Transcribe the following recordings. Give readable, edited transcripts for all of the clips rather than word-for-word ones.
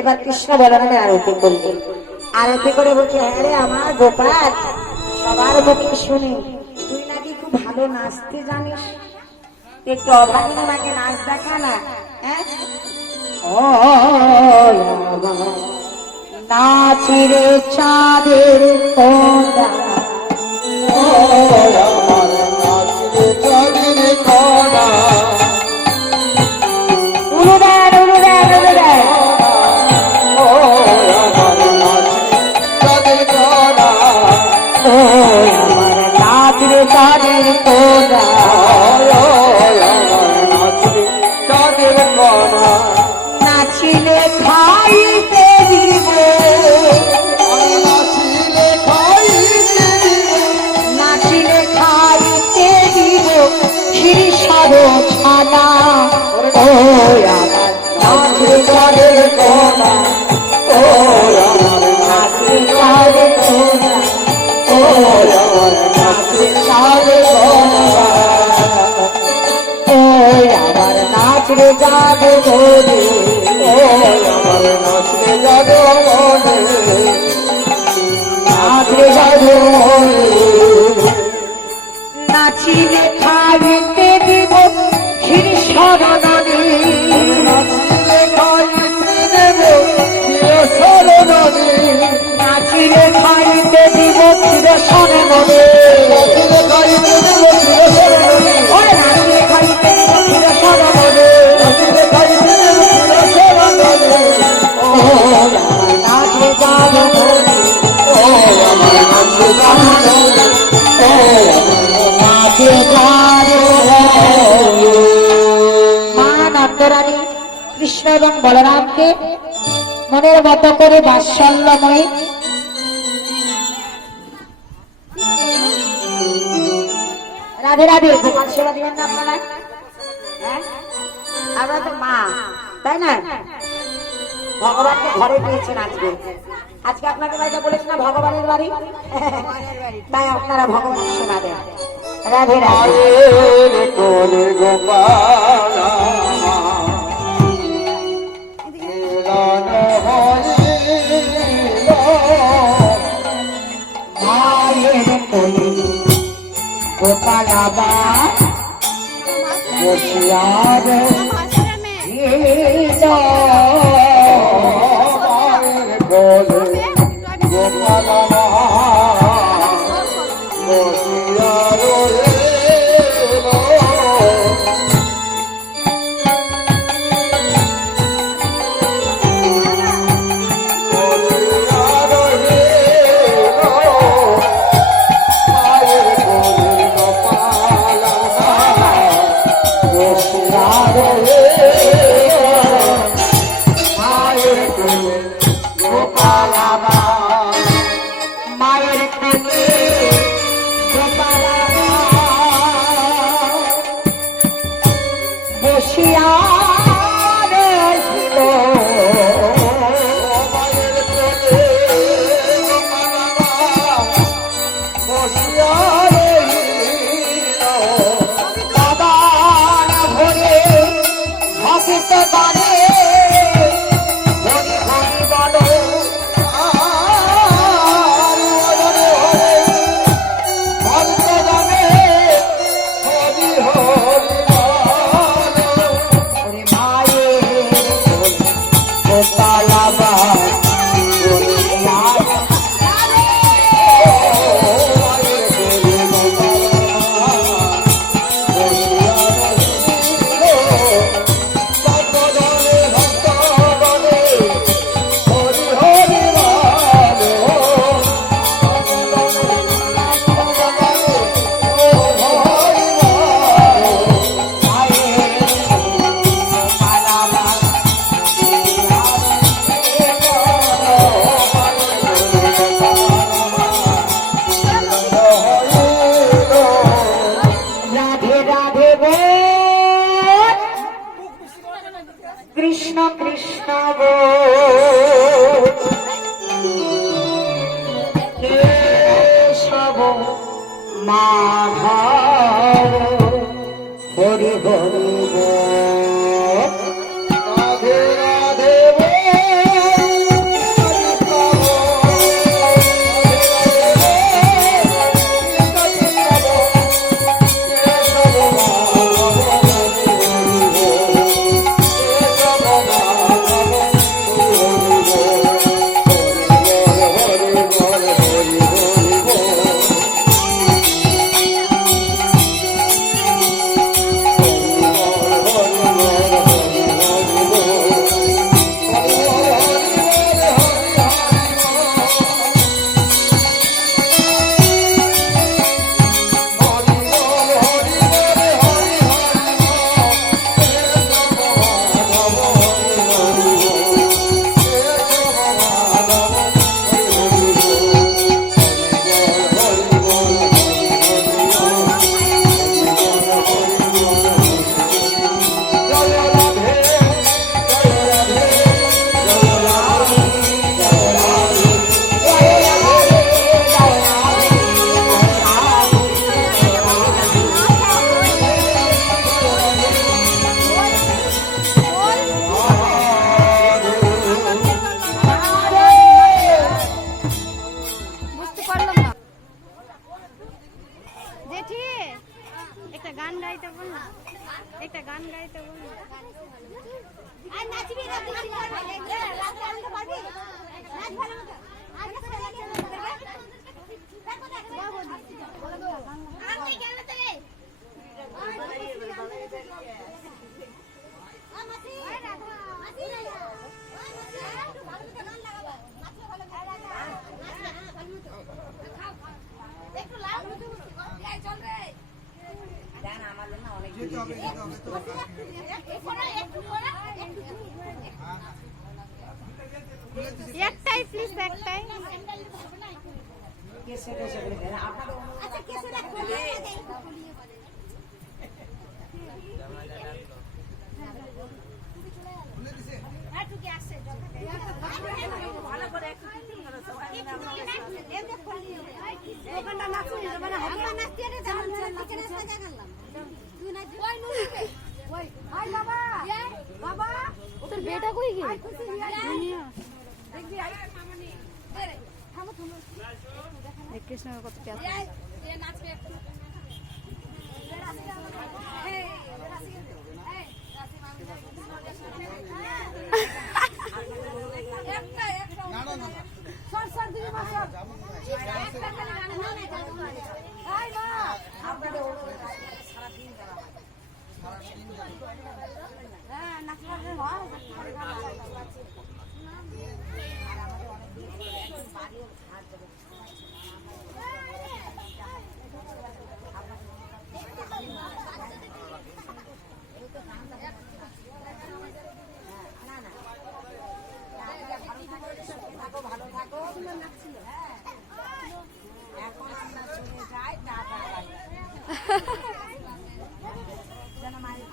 এবার কৃষ্ণ বলরামে আরতি করলেন। আরতি করে বলছে, হ্যাঁ রে আমার গোপাল, সবার মুখে শুনি তুই নাকি খুব ভালো নাচতে জানিস, একটু অভাগিনী মাকে নাচ দেখা না। নাচিরে চাঁদের কোনা, নাচিলে খাইতে দিবে, নাচিলে আরো ছানা ও আমার নাচে করে কোনা ও আমার নাচে করে কোনা ও আমার নাচে করে কোনা ও আমার নাচে যাবে বলে ও আমার নাচে যাবে বলে নাচে যাবে বলে নাচিলে খাইতে দিব ক্ষীর শরণে নাচিলে খাইতে দেব ক্ষীর শরণে নাচিলে খাইতে দিব ক্ষীর শরণে নাচিলে খাইতে দিব ক্ষীর শরণে ওরে নাচিলে খাইতে দিব ক্ষীর শরণে নাচিলে খাইতে দিব ক্ষীর শরণে ও আমার নাচে যাবো ও আমার নাচে যাবো মা নন্দরানী কৃষ্ণ এবং বলরামকে মনের মতো করে বাৎসল্যময়ী রাধে রাধে গোপাল সেবা দিবেন না আপনারা হ্যাঁ আমরা তো মা তাই না ভগবানকে ঘরে পেয়েছেন আজকে আজকে আপনাকে বাড়িতে বলেছি না ভগবানের বাড়ি তাই আপনারা ভগবানের সেবা দেন রাধে রাধে গোপাল গোপালাবা বসিয়ার গোপালাবা মায়ের কোলে গোপালাবা বসিয়া রহিল মায়ের কোলে গোপালাবা বসিয়া রহিল বাবার ভরে ভক্ত গানে কৃষ্ণ কৃষ্ণ গো কেশব মাধব হরি হরি গো রাধে রাধে মিঠি একটা গান গাইতে বল না, একটা গান গাইতে বল না। আর নাচবি না তুই রাত আনতে পারবি নাচ ভালো মতো আজ থেকে নাচ করবে আমি গেল তো রে মাসি মাসি না ওই মাসি একটু ভালো মতো গান লাগাবো নাচলে ভালো ভালো মতো খাও একটু লাভ মতো এই চল রে দেন আমাদের না অনেক একটাই প্লিজ, একটাই। কেসে কেসে করে দেন আপনাদের আচ্ছা কেসে রাখ খুলিয়ে দে আর তুই কি আসছে ভালো করে একটু টিচিং করো সবাই এমনি খুলিয়ে ওখানটা নাচুনি যাবে না আমরা নাচতে রে জান নাচতে নাচতে গেলাম তুই না ওই নুরবে ওই হাই বাবা বাবা তোর বেটা কই গেল? দুনিয়া দেখবি আই মামনি রে থামো থামো এই কৃষ্ণ কত প্যাস। এ নাচবে একটু এই রাসি এই রাসি মামনি না না না সর সর দুই মাস সর একটা খালি গান না না এই মা আপনাদের সারা দিন করা হয় হ্যাঁ নাচবে হয় আর আমাদের অনেক দিন একদম বাড়িও হাত দেবে না না থাকো ভালো থাকো হ্যাঁ এখন আমরা চলে যাই টাটা যেন মায়ের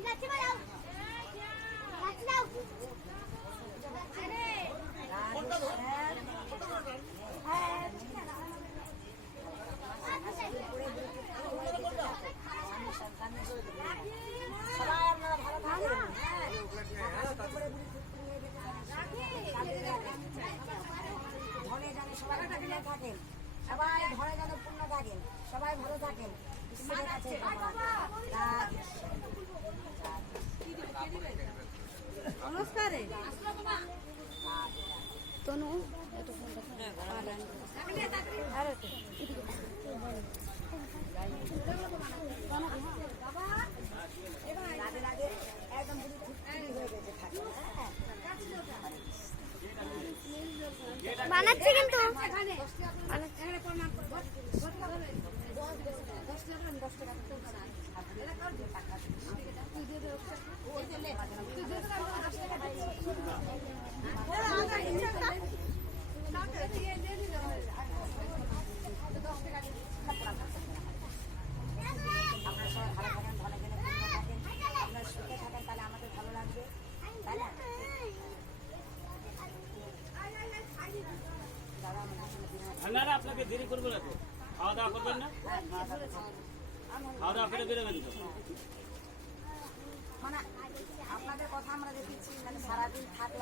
নাচি বাড়াও নাচি দাও সবাই আপনারা ভালো থাকবেন ধনে জানে সবাই পূর্ণ থাকেন সবাই ধনে জানে পূর্ণ থাকেন সবাই ভালো থাকেন ঈশ্বরের কাছে নমস্কার তনু লাগে লাগে একদম বুড়ি ফুটফুটি হয়ে গেছে থাকে বানাচ্ছি কিন্তু আপনারা সবাই ভালো থাকেন ধনে জেনে পূর্ণ থাকেন আপনারা সুখে থাকেন তাহলে আমাদের ভালো লাগবে তাই না আপনারা আপনাকে দেরি করবো না তো, খাওয়া দাওয়া করবেন না, খাওয়া দাওয়া করে বেরোবেন তো। মানে আপনাদের কথা আমরা দেখেছি মানে সারাদিন থাকলাম